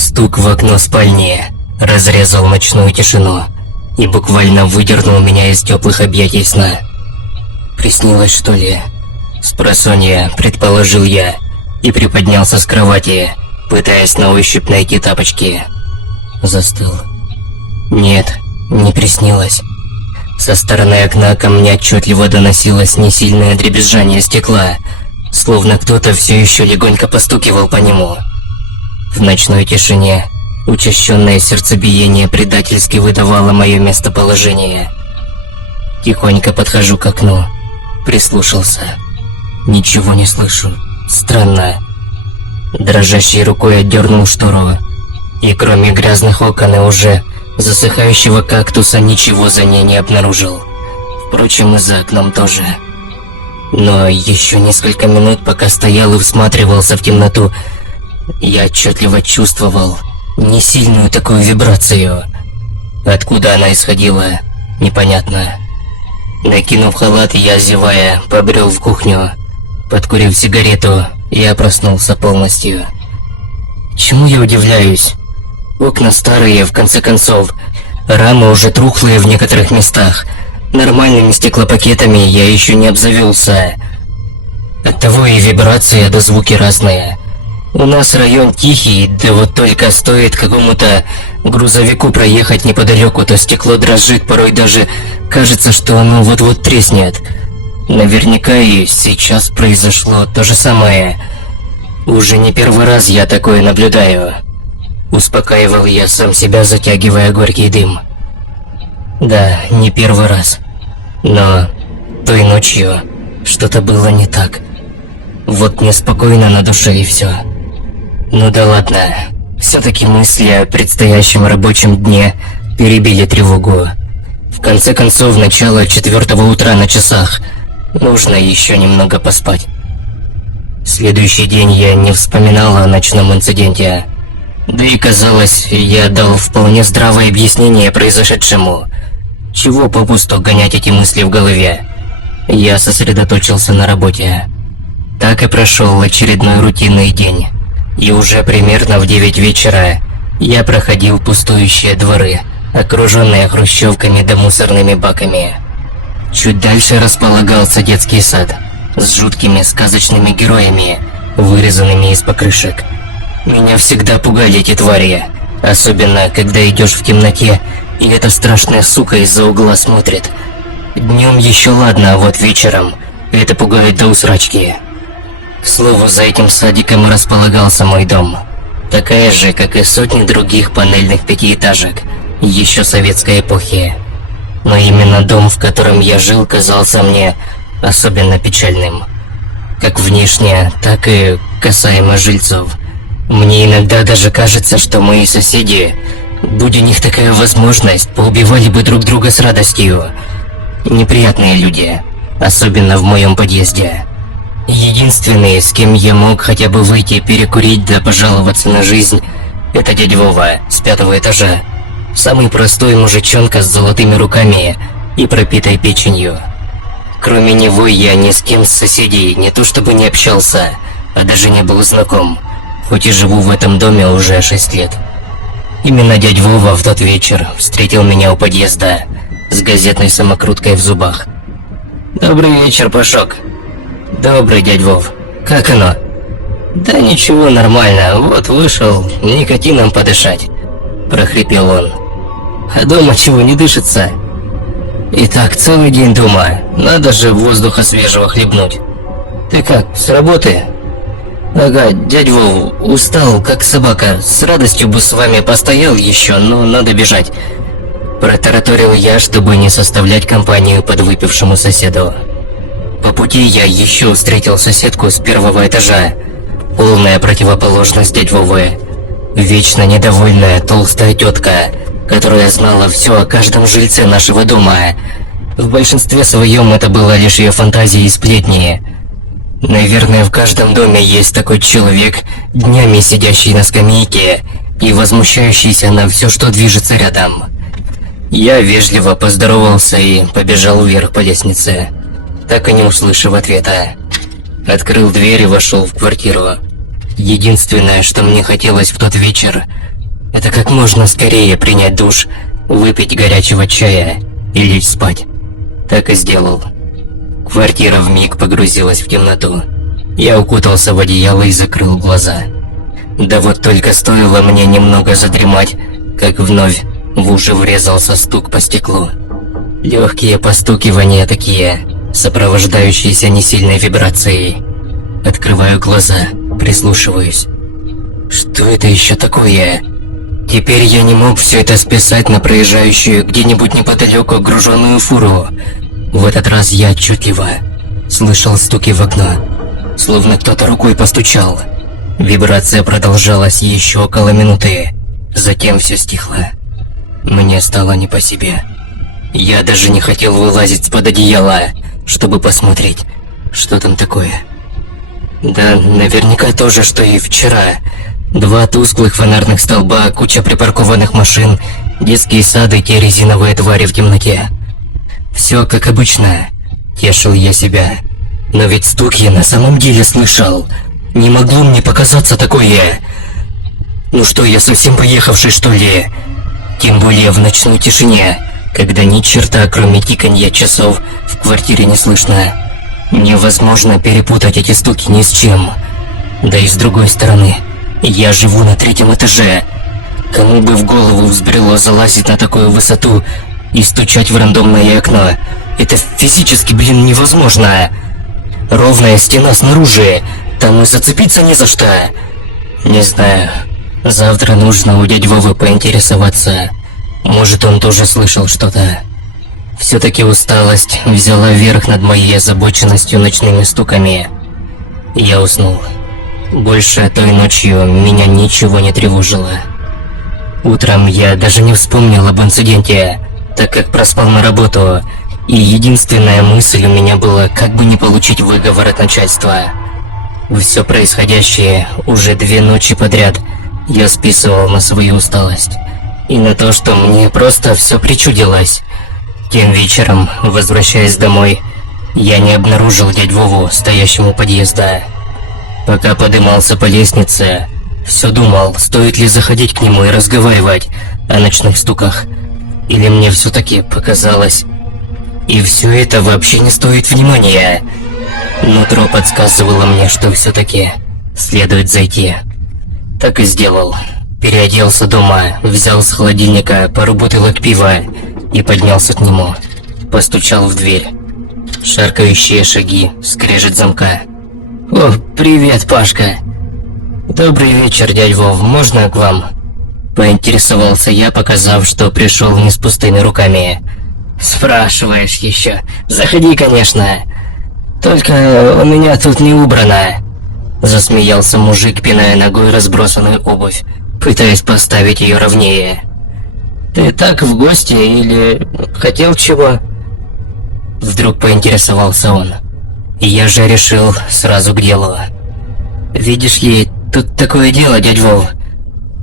Стук в окно спальни разрезал ночную тишину и буквально выдернул меня из теплых объятий сна. Приснилось, что ли? Спросонья, предположил я, и приподнялся с кровати, пытаясь на ощупь найти тапочки. Застыл. Нет, не приснилось. Со стороны окна ко мне отчетливо доносилось несильное дребезжание стекла, словно кто-то все еще легонько постукивал по нему. В ночной тишине учащенное сердцебиение предательски выдавало мое местоположение. Тихонько подхожу к окну, прислушался. Ничего не слышу. Странно. Дрожащей рукой отдернул штору, и кроме грязных окон и уже засыхающего кактуса ничего за ней не обнаружил. Впрочем, и за окном тоже. Но еще несколько минут, пока стоял и всматривался в темноту, я отчетливо чувствовал несильную такую вибрацию. Откуда она исходила, непонятно. Накинув халат, я, зевая, побрел в кухню. Подкурив сигарету, я проснулся полностью. Чему я удивляюсь? Окна старые, в конце концов. Рамы уже трухлые в некоторых местах. Нормальными стеклопакетами я еще не обзавелся. Оттого и вибрации да звуки разные. У нас район тихий, да вот только стоит какому-то грузовику проехать неподалеку, то стекло дрожит, порой даже кажется, что оно вот-вот треснет. Наверняка и сейчас произошло то же самое. Уже не первый раз я такое наблюдаю. Успокаивал я сам себя, затягивая горький дым. Да, не первый раз. Но той ночью что-то было не так. Вот неспокойно на душе и все. Ну да ладно. Все-таки мысли о предстоящем рабочем дне перебили тревогу. В конце концов, начало 4 утра на часах. Нужно еще немного поспать. Следующий день я не вспоминал о ночном инциденте. Да и казалось, я дал вполне здравое объяснение произошедшему. Чего попусту гонять эти мысли в голове? Я сосредоточился на работе. Так и прошел очередной рутинный день. И уже примерно в 9 вечера я проходил пустующие дворы, окруженные хрущевками да мусорными баками. Чуть дальше располагался детский сад с жуткими сказочными героями, вырезанными из покрышек. Меня всегда пугали эти твари, особенно когда идешь в темноте, и эта страшная сука из-за угла смотрит. Днем еще ладно, а вот вечером это пугает до усрачки. К слову, за этим садиком располагался мой дом. Такая же, как и сотни других панельных пятиэтажек, еще советской эпохи. Но именно дом, в котором я жил, казался мне особенно печальным. Как внешне, так и касаемо жильцов. Мне иногда даже кажется, что мои соседи, будь у них такая возможность, поубивали бы друг друга с радостью. Неприятные люди, особенно в моем подъезде. Единственный, с кем я мог хотя бы выйти перекурить да пожаловаться на жизнь, это дядя Вова с 5-го этажа. Самый простой мужичонка с золотыми руками и пропитой печенью. Кроме него я ни с кем с соседей не то чтобы не общался, а даже не был знаком, хоть и живу в этом доме уже 6 лет. Именно дядя Вова в тот вечер встретил меня у подъезда с газетной самокруткой в зубах. «Добрый вечер, Пашок». «Добрый, дядь Вов. Как оно?» «Да ничего, нормально. Вот вышел никотином подышать», – прохрипел он. «А дома чего не дышится?» «Итак, целый день дома. Надо же воздуха свежего хлебнуть». «Ты как, с работы?» «Ага, дядь Вов, устал, как собака. С радостью бы с вами постоял еще, но надо бежать». Протараторил я, чтобы не составлять компанию подвыпившему соседу. По пути я еще встретил соседку с 1-го этажа. Полная противоположность дядь Вовы. Вечно недовольная толстая тетка, которая знала все о каждом жильце нашего дома. В большинстве своем это было лишь ее фантазии и сплетни. Наверное, в каждом доме есть такой человек, днями сидящий на скамейке и возмущающийся на все, что движется рядом. Я вежливо поздоровался и побежал вверх по лестнице, так и не услышав ответа. Открыл дверь и вошел в квартиру. Единственное, что мне хотелось в тот вечер, это как можно скорее принять душ, выпить горячего чая и лечь спать. Так и сделал. Квартира вмиг погрузилась в темноту. Я укутался в одеяло и закрыл глаза. Да вот только стоило мне немного задремать, как вновь в уши врезался стук по стеклу. Легкие постукивания такие, сопровождающиеся несильной вибрацией. Открываю глаза, прислушиваюсь. Что это еще такое? Теперь я не мог все это списать на проезжающую где-нибудь неподалеку груженную фуру. В этот раз я отчетливо слышал стуки в окно, словно кто-то рукой постучал. Вибрация продолжалась еще около минуты, затем все стихло. Мне стало не по себе. Я даже не хотел вылазить из-под одеяла, чтобы посмотреть, что там такое. Да, наверняка то же, что и вчера. 2 тусклых фонарных столба, куча припаркованных машин, детские сады и те резиновые твари в темноте. Все как обычно, тешил я себя. Но ведь стук я на самом деле слышал. Не могло мне показаться такое. Ну что, я совсем поехавший, что ли? Тем более в ночной тишине, когда ни черта, кроме тиканья часов, в квартире не слышно. Невозможно перепутать эти стуки ни с чем. Да и с другой стороны, я живу на 3-м этаже. Кому бы в голову взбрело залазить на такую высоту и стучать в рандомное окно? Это физически, невозможно. Ровная стена снаружи, там и зацепиться не за что. Не знаю, завтра нужно у дяди Вовы поинтересоваться. Может, он тоже слышал что-то. Все-таки усталость взяла верх над моей озабоченностью ночными стуками. Я уснул. Больше той ночью меня ничего не тревожило. Утром я даже не вспомнил об инциденте, так как проспал на работу, и единственная мысль у меня была, как бы не получить выговор от начальства. Все происходящее уже 2 ночи подряд я списывал на свою усталость и на то, что мне просто все причудилось. Тем вечером, возвращаясь домой, я не обнаружил дядю Вову, стоящему у подъезда. Пока поднимался по лестнице, все думал, стоит ли заходить к нему и разговаривать о ночных стуках, или мне все-таки показалось. И все это вообще не стоит внимания. Нутро подсказывало мне, что все-таки следует зайти. Так и сделал. Переоделся дома, взял с холодильника пару бутылок пива и поднялся к нему. Постучал в дверь. Шаркающие шаги, скрежет замка. «О, привет, Пашка!» «Добрый вечер, дядь Вов, можно к вам?» Поинтересовался я, показав, что пришел не с пустыми руками. «Спрашиваешь еще? Заходи, конечно. Только у меня тут не убрано!» Засмеялся мужик, пиная ногой разбросанную обувь, пытаясь поставить ее ровнее. «Ты так в гости или хотел чего?» Вдруг поинтересовался он. И я же решил сразу к делу. «Видишь ли, тут такое дело, дядь Вов.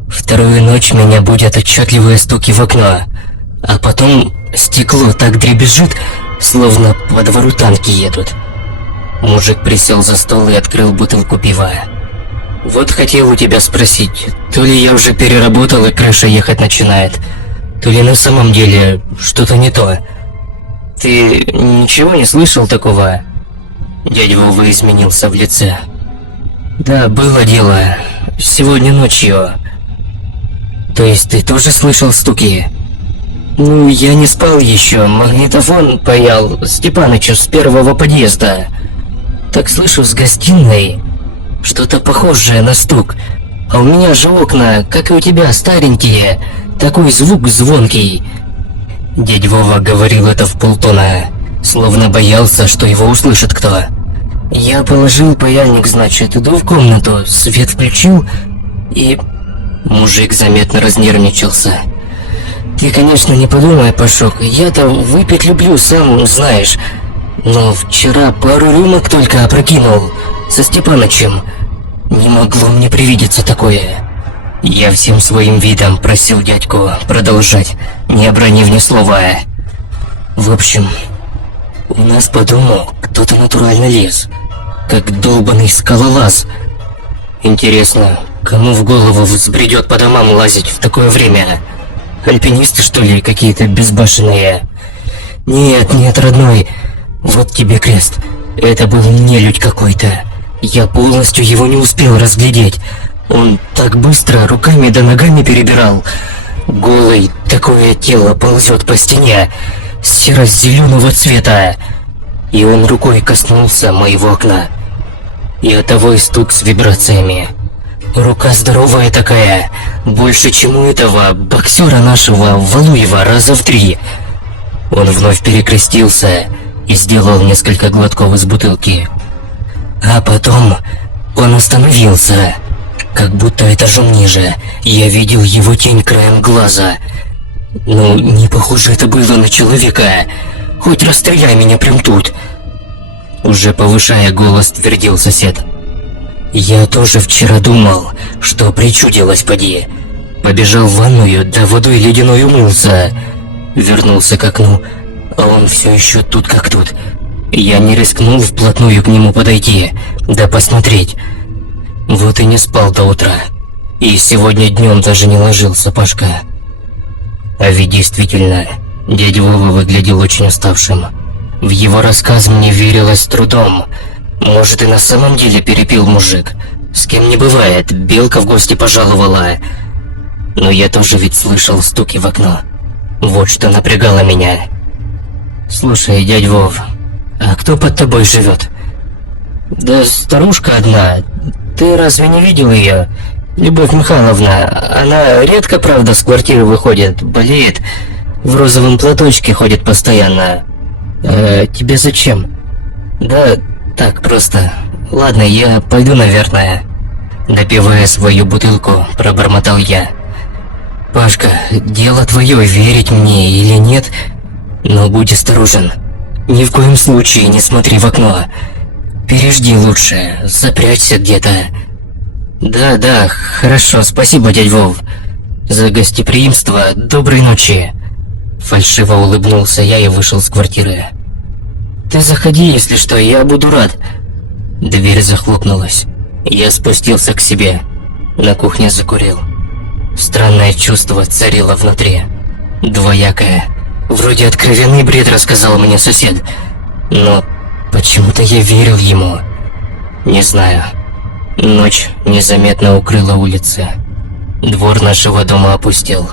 2-ю ночь меня будут отчетливые стуки в окно, а потом стекло так дребезжит, словно по двору танки едут». Мужик присел за стол и открыл бутылку пива. «Вот хотел у тебя спросить, то ли я уже переработал и крыша ехать начинает, то ли на самом деле что-то не то. Ты ничего не слышал такого?» Дядя Вова изменился в лице. «Да, было дело. Сегодня ночью». «То есть ты тоже слышал стуки?» «Ну, я не спал еще. Магнитофон паял Степанычу с 1-го подъезда. Так слышу с гостиной что-то похожее на стук. А у меня же окна, как и у тебя, старенькие. Такой звук звонкий». Дядя Вова говорил это в полтона, словно боялся, что его услышит кто. Я положил паяльник, значит, иду в комнату, свет включил, и... Мужик заметно разнервничался. «Ты, конечно, не подумай, Пашок, я-то выпить люблю, сам знаешь. Но вчера пару рюмок только опрокинул со Степанычем. Не могло мне привидеться такое». Я всем своим видом просил дядьку продолжать, не обронив ни слова. В общем, у нас по дому кто-то натурально лез, как долбаный скалолаз. Интересно, кому в голову взбредет по домам лазить в такое время? Альпинисты, что ли, какие-то безбашенные? Нет, нет, родной, вот тебе крест. Это был нелюдь какой-то. Я полностью его не успел разглядеть. Он так быстро руками да ногами перебирал. Голый, такое тело ползет по стене, серо-зеленого цвета. И он рукой коснулся моего окна. И оттого и стук с вибрациями. Рука здоровая такая, больше, чем у этого боксера нашего Валуева раза в 3. Он вновь перекрестился и сделал несколько глотков из бутылки. А потом он остановился. Как будто этажом ниже, я видел его тень краем глаза. Ну, не похоже это было на человека. Хоть расстреляй меня прям тут. Уже повышая голос, твердил сосед. Я тоже вчера думал, что причудилось поди. Побежал в ванную, да водой ледяной умылся. Вернулся к окну, а он все еще тут как тут. Я не рискнул вплотную к нему подойти, да посмотреть. Вот и не спал до утра. И сегодня днем даже не ложился, Пашка. А ведь действительно, дядя Вова выглядел очень уставшим. В его рассказ мне верилось с трудом. Может, и на самом деле перепил мужик. С кем не бывает, белка в гости пожаловала. Но я тоже ведь слышал стуки в окно. Вот что напрягало меня. Слушай, дядь Вов, а кто под тобой живет? Да старушка одна. Ты разве не видел ее? Любовь Михайловна. Она редко, правда, с квартиры выходит, болеет. В розовом платочке ходит постоянно. Тебе зачем? Да, так просто. Ладно, я пойду, наверное. Допивая свою бутылку, пробормотал я. Пашка, дело твое, верить мне или нет, но будь осторожен. Ни в коем случае не смотри в окно. Пережди лучше, запрячься где-то. Да, хорошо, спасибо, дядь Вов. За гостеприимство, доброй ночи. Фальшиво улыбнулся я и вышел с квартиры. Ты заходи, если что, я буду рад. Дверь захлопнулась. Я спустился к себе. На кухне закурил. Странное чувство царило внутри. Двоякое. Вроде откровенный бред рассказал мне сосед. Но почему-то я верил ему. Не знаю. Ночь незаметно укрыла улицы. Двор нашего дома опустел.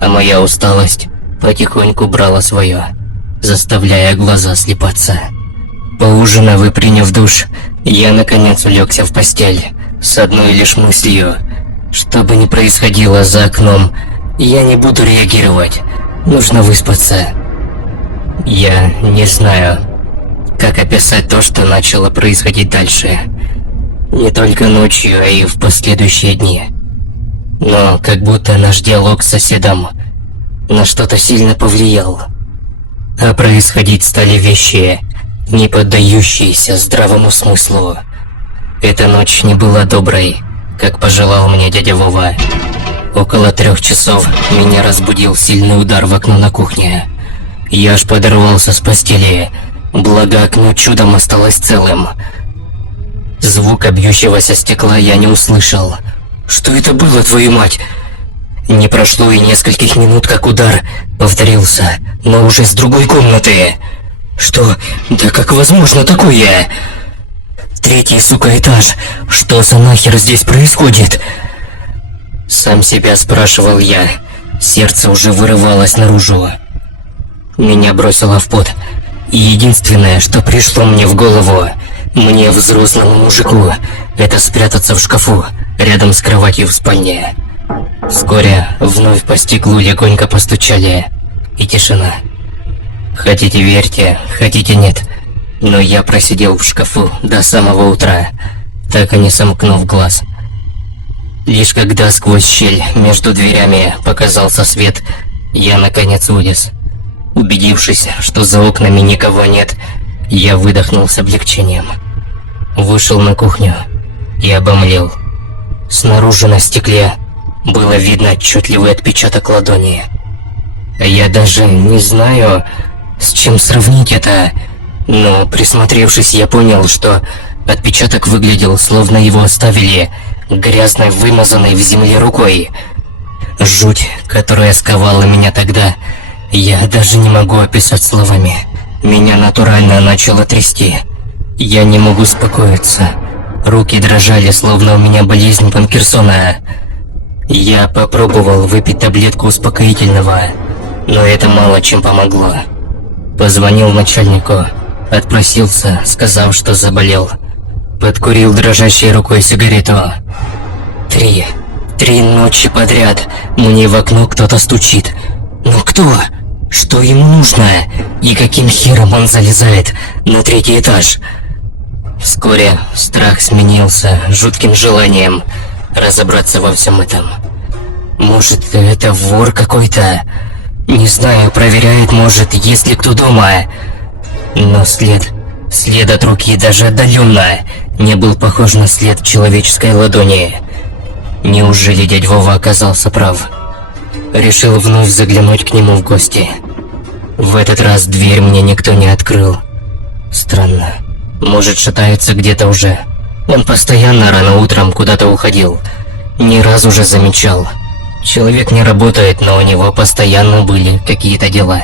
А моя усталость потихоньку брала свое, заставляя глаза слепаться. Поужинав и приняв душ, я наконец улегся в постель с одной лишь мыслью. Что бы ни происходило за окном, я не буду реагировать. Нужно выспаться. Я не знаю, как описать то, что начало происходить дальше. Не только ночью, а и в последующие дни. Но как будто наш диалог с соседом на что-то сильно повлиял. А происходить стали вещи, не поддающиеся здравому смыслу. Эта ночь не была доброй, как пожелал мне дядя Вова. Около 3 часов меня разбудил сильный удар в окно на кухне. Я аж подорвался с постели, благо окно чудом осталось целым. Звука бьющегося стекла я не услышал. Что это было, твою мать? Не прошло и нескольких минут, как удар повторился, но уже с другой комнаты. Что? Да как возможно такое? 3-й, сука, этаж. Что за нахер здесь происходит? Сам себя спрашивал я. Сердце уже вырывалось наружу. Меня бросило в пот. И единственное, что пришло мне в голову, мне, взрослому мужику, это спрятаться в шкафу, рядом с кроватью в спальне. Вскоре вновь по стеклу легонько постучали, и тишина. Хотите верьте, хотите нет, но я просидел в шкафу до самого утра, так и не сомкнув глаз. Лишь когда сквозь щель между дверями показался свет, я наконец вылез. Убедившись, что за окнами никого нет, я выдохнул с облегчением. Вышел на кухню и обомлел. Снаружи на стекле было видно отчетливый отпечаток ладони. Я даже не знаю, с чем сравнить это, но присмотревшись, я понял, что отпечаток выглядел, словно его оставили грязной, вымазанной в земле рукой. Жуть, которая сковала меня тогда, я даже не могу описать словами. Меня натурально начало трясти. Я не мог успокоиться. Руки дрожали, словно у меня болезнь Паркинсона. Я попробовал выпить таблетку успокоительного, но это мало чем помогло. Позвонил начальнику, отпросился, сказав, что заболел. Подкурил дрожащей рукой сигарету. Три ночи подряд мне в окно кто-то стучит. Но кто? Что ему нужно? И каким хером он залезает на 3-й этаж? Вскоре страх сменился жутким желанием разобраться во всем этом. Может, это вор какой-то? Не знаю, проверяет, может, есть ли кто дома. Но след от руки даже отдаленно не был похож на след человеческой ладони. Неужели дядь Вова оказался прав? Решил вновь заглянуть к нему в гости. В этот раз дверь мне никто не открыл. Странно. Может, шатается где-то уже. Он постоянно рано утром куда-то уходил. Ни разу уже замечал. Человек не работает, но у него постоянно были какие-то дела.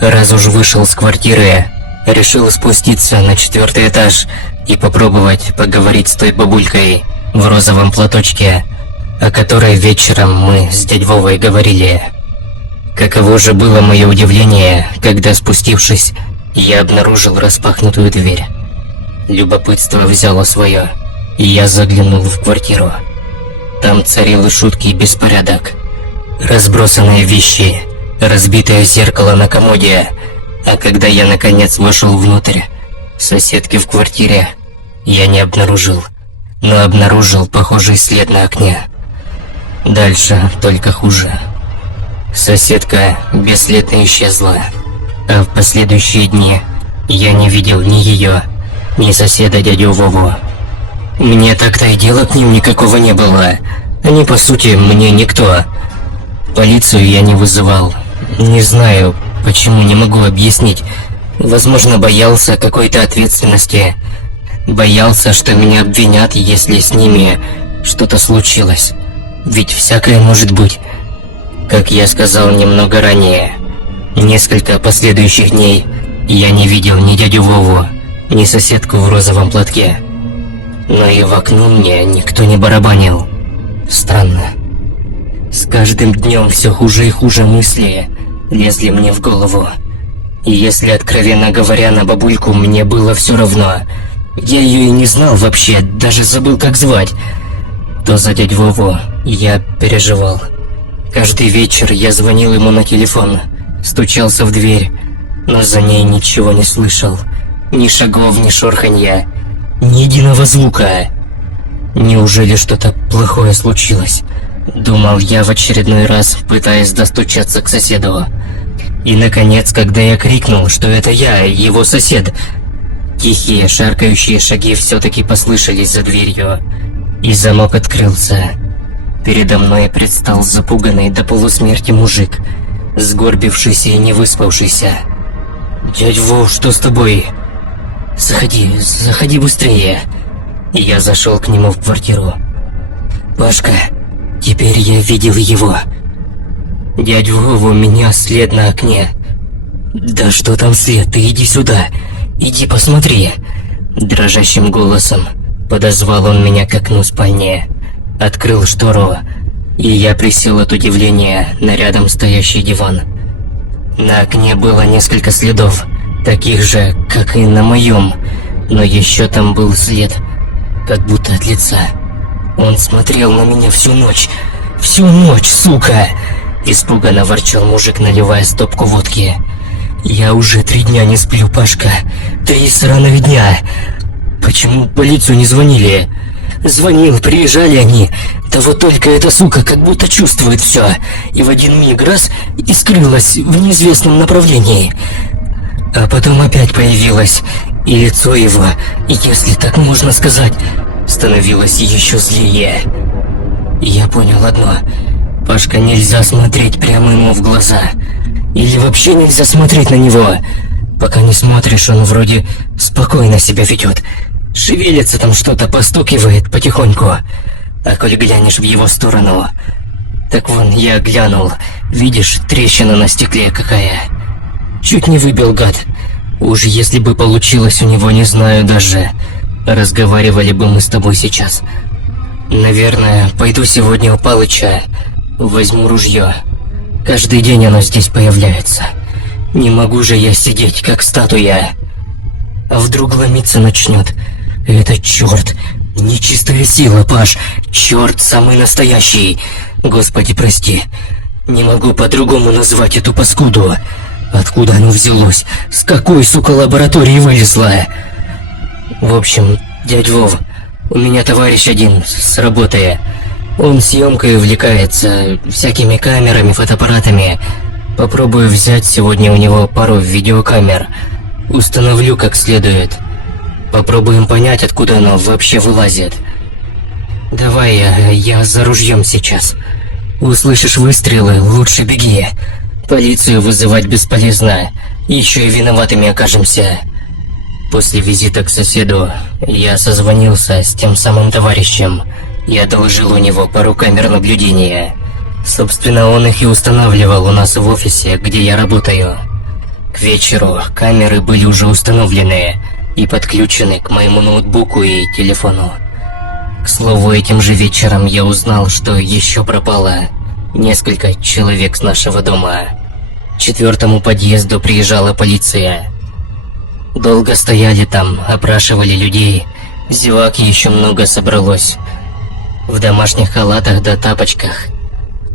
Раз уж вышел с квартиры, решил спуститься на 4-й этаж и попробовать поговорить с той бабулькой в розовом платочке, о которой вечером мы с дядь Вовой говорили. Каково же было мое удивление, когда, спустившись, я обнаружил распахнутую дверь. Любопытство взяло свое, и я заглянул в квартиру. Там царил жуткий беспорядок. Разбросанные вещи, разбитое зеркало на комоде. А когда я наконец вошел внутрь, соседки в квартире я не обнаружил, но обнаружил похожий след на окне. Дальше только хуже. Соседка бесследно исчезла, а в последующие дни я не видел ни ее, ни соседа дядю Вову. Мне так-то и дела к ним никакого не было. Они, по сути, мне никто. Полицию я не вызывал. Не знаю, почему, не могу объяснить. Возможно, боялся какой-то ответственности. Боялся, что меня обвинят, если с ними что-то случилось. Ведь всякое может быть. Как я сказал немного ранее, несколько последующих дней я не видел ни дядю Вову, ни соседку в розовом платке. Но и в окно мне никто не барабанил. Странно. С каждым днем все хуже и хуже мысли лезли мне в голову. И если, откровенно говоря, на бабульку мне было все равно, я ее и не знал вообще, даже забыл, как звать, то за дядю Вову я переживал. Каждый вечер я звонил ему на телефон, стучался в дверь, но за ней ничего не слышал. Ни шагов, ни шорханья, ни единого звука. Неужели что-то плохое случилось? Думал я в очередной раз, пытаясь достучаться к соседу. И наконец, когда я крикнул, что это я, его сосед, тихие шаркающие шаги все-таки послышались за дверью, и замок открылся. Передо мной предстал запуганный до полусмерти мужик, сгорбившийся и не выспавшийся. «Дядь Вов, что с тобой?» Заходи быстрее!» Я зашел к нему в квартиру. «Пашка, теперь я видел его. Дядь Вова, у меня след на окне». «Да что там след? Ты иди сюда! Иди посмотри!» Дрожащим голосом подозвал он меня к окну спальни. Открыл штору, и я присел от удивления на рядом стоящий диван. На окне было несколько следов, таких же, как и на моем, но еще там был след, как будто от лица. Он смотрел на меня всю ночь, сука! Испуганно ворчал мужик, наливая стопку водки. «Я уже 3 дня не сплю, Пашка. 3 сраных дня. Почему в полицию не звонили?» «Звонил, приезжали они. Да вот только эта сука как будто чувствует все. И в один миг раз и скрылась в неизвестном направлении. А потом опять появилась. И лицо его, если так можно сказать, становилось еще злее. Я понял одно. Пашка, нельзя смотреть прямо ему в глаза. Или вообще нельзя смотреть на него. Пока не смотришь, он вроде спокойно себя ведет. Шевелится там что-то, постукивает потихоньку. А коль глянешь в его сторону... Так вон, я глянул. Видишь, трещина на стекле какая? Чуть не выбил, гад. Уж если бы получилось у него, не знаю даже. Разговаривали бы мы с тобой сейчас. Наверное, пойду сегодня у Палыча. Возьму ружье. Каждый день оно здесь появляется. Не могу же я сидеть, как статуя. А вдруг ломиться начнет? Это черт. Нечистая сила, Паш. Черт самый настоящий. Господи, прости. Не могу по-другому назвать эту паскуду. Откуда оно взялось? С какой, сука, лаборатории вылезло? В общем, дядь Вов, у меня товарищ один с работы. Он съемкой увлекается, всякими камерами, фотоаппаратами. Попробую взять сегодня у него пару видеокамер. Установлю как следует. Попробуем понять, откуда оно вообще вылазит. Давай я за ружьем сейчас. Услышишь выстрелы, лучше беги. Полицию вызывать бесполезно. Еще и виноватыми окажемся. После визита к соседу я созвонился с тем самым товарищем. Я одолжил у него пару камер наблюдения. Собственно, он их и устанавливал у нас в офисе, где я работаю. К вечеру камеры были уже установлены и подключены к моему ноутбуку и телефону. К слову, этим же вечером я узнал, что еще пропало несколько человек с нашего дома. К 4-му подъезду приезжала полиция. Долго стояли там, опрашивали людей. Зевак еще много собралось. В домашних халатах да тапочках.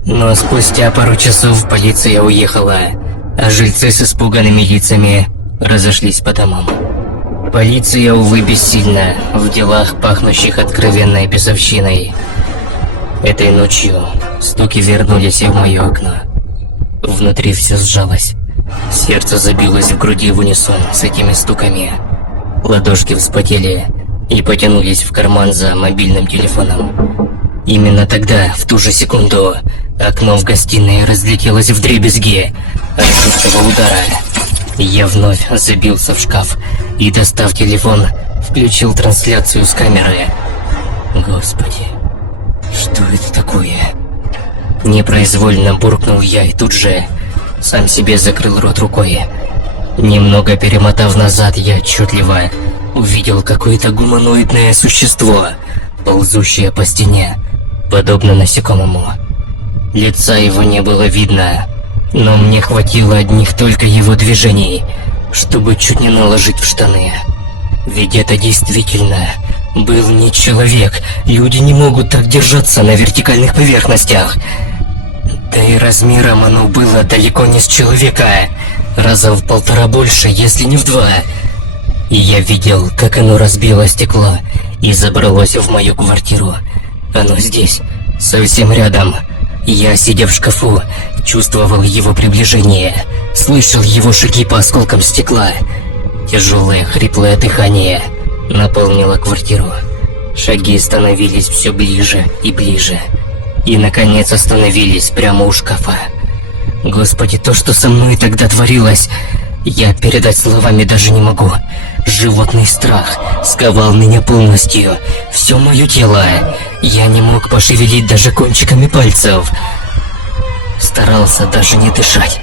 Но спустя пару часов полиция уехала, а жильцы с испуганными лицами разошлись по домам. Полиция, увы, бессильна в делах, пахнущих откровенной бесовщиной. Этой ночью стуки вернулись и в мое окно. Внутри все сжалось. Сердце забилось в груди в унисон с этими стуками. Ладошки вспотели и потянулись в карман за мобильным телефоном. Именно тогда, в ту же секунду, окно в гостиной разлетелось вдребезги от жуткого удара. Я вновь забился в шкаф и, достав телефон, включил трансляцию с камеры. Господи, что это такое? Непроизвольно буркнул я и тут же сам себе закрыл рот рукой. Немного перемотав назад, я отчетливо увидел какое-то гуманоидное существо, ползущее по стене, подобно насекомому. Лица его не было видно, но мне хватило одних только его движений, чтобы чуть не наложить в штаны. Ведь это действительно был не человек. Люди не могут так держаться на вертикальных поверхностях. Да и размером оно было далеко не с человека, раза в 1,5 больше, если не в 2. И я видел, как оно разбило стекло и забралось в мою квартиру. Оно здесь, совсем рядом. Я, сидя в шкафу, чувствовал его приближение, слышал его шаги по осколкам стекла. Тяжелое, хриплое дыхание наполнило квартиру. Шаги становились все ближе и ближе. И, наконец, остановились прямо у шкафа. Господи, то, что со мной тогда творилось, я передать словами даже не могу. Животный страх сковал меня полностью, все мое тело. Я не мог пошевелить даже кончиками пальцев. Старался даже не дышать.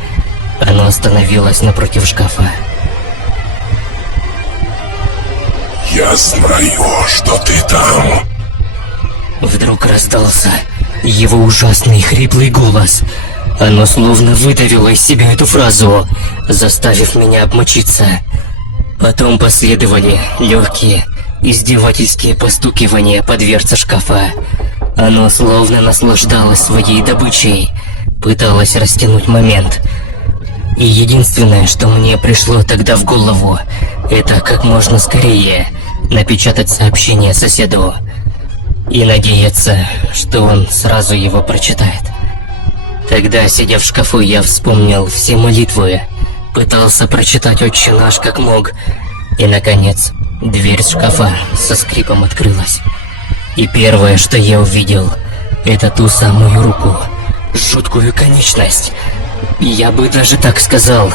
Оно остановилось напротив шкафа. Я знаю, что ты там. Вдруг раздался его ужасный хриплый голос. Оно словно выдавило из себя эту фразу, заставив меня обмочиться. Потом последовали легкие, издевательские постукивания по дверце шкафа. Оно словно наслаждалось своей добычей, пыталось растянуть момент. И единственное, что мне пришло тогда в голову, это как можно скорее напечатать сообщение соседу и надеяться, что он сразу его прочитает. Тогда, сидя в шкафу, я вспомнил все молитвы, пытался прочитать «Отче наш» как мог, и, наконец, дверь шкафа со скрипом открылась. И первое, что я увидел, это ту самую руку, жуткую конечность, я бы даже так сказал,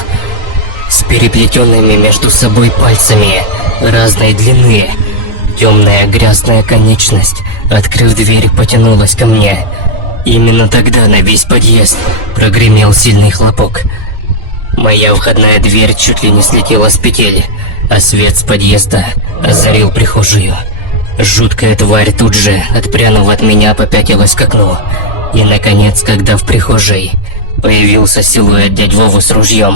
с переплетенными между собой пальцами разной длины. темная грязная конечность, открыв дверь, потянулась ко мне. Именно тогда на весь подъезд прогремел сильный хлопок. Моя входная дверь чуть ли не слетела с петель, а свет с подъезда озарил прихожую. Жуткая тварь тут же, отпрянув от меня, попятилась к окну. И наконец, когда в прихожей появился силуэт дядь Вовы с ружьем,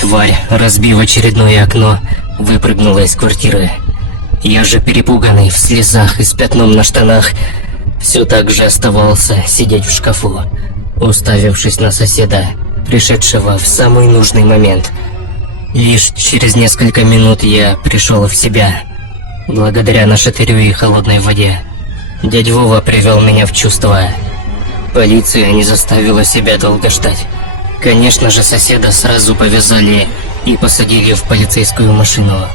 тварь, разбив очередное окно, выпрыгнула из квартиры. Я же, перепуганный, в слезах и с пятном на штанах, все так же оставался сидеть в шкафу, уставившись на соседа, пришедшего в самый нужный момент. Лишь через несколько минут я пришел в себя, благодаря нашатырю и холодной воде. Дядь Вова привел меня в чувство. Полиция не заставила себя долго ждать. Конечно же, соседа сразу повязали и посадили в полицейскую машину.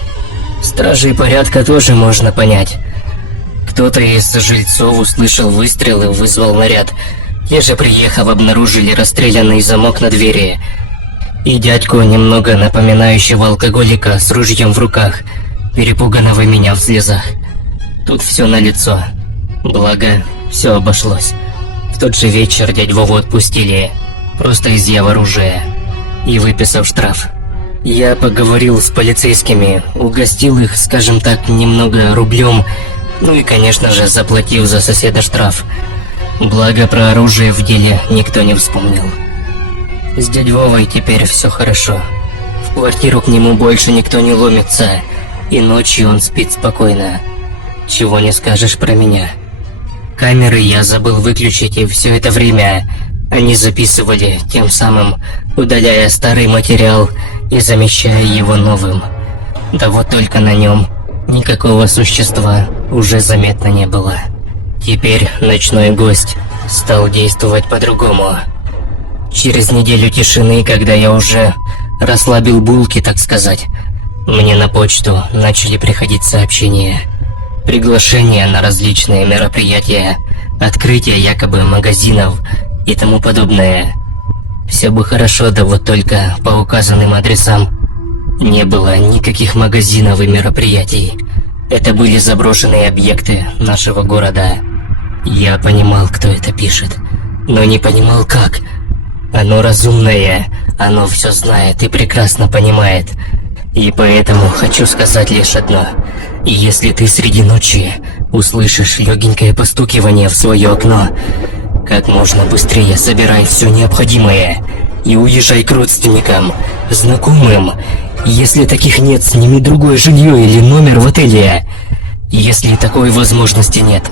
Стражей порядка тоже можно понять. Кто-то из жильцов услышал выстрел и вызвал наряд. Те же, приехав, обнаружили расстрелянный замок на двери и дядьку, немного напоминающего алкоголика, с ружьем в руках, перепуганного меня в слезах. Тут все налицо. Благо, все обошлось. В тот же вечер дядь Вову отпустили, просто изъяв оружие и выписав штраф. Я поговорил с полицейскими, угостил их, скажем так, немного рублем, ну и, конечно же, заплатил за соседа штраф. Благо, про оружие в деле никто не вспомнил. С дядь Вовой теперь все хорошо. В квартиру к нему больше никто не ломится, и ночью он спит спокойно. Чего не скажешь про меня. Камеры я забыл выключить, и все это время они записывали, тем самым удаляя старый материал и замещая его новым. Да вот только на нем никакого существа уже заметно не было. Теперь ночной гость стал действовать по-другому. Через неделю тишины, когда я уже расслабил булки, так сказать, мне на почту начали приходить сообщения. Приглашения на различные мероприятия, открытие якобы магазинов и тому подобное. Все бы хорошо, да вот только по указанным адресам не было никаких магазинов и мероприятий. Это были заброшенные объекты нашего города. Я понимал, кто это пишет, но не понимал как. Оно разумное, оно все знает и прекрасно понимает. И поэтому хочу сказать лишь одно. Если ты среди ночи услышишь легенькое постукивание в свое окно, как можно быстрее собирай все необходимое и уезжай к родственникам, знакомым. Если таких нет, сними другое жилье или номер в отеле. Если такой возможности нет,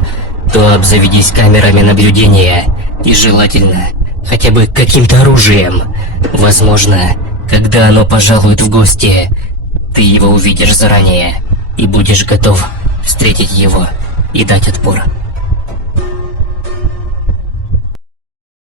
то обзаведись камерами наблюдения и желательно хотя бы каким-то оружием. Возможно, когда оно пожалует в гости, ты его увидишь заранее и будешь готов встретить его и дать отпор.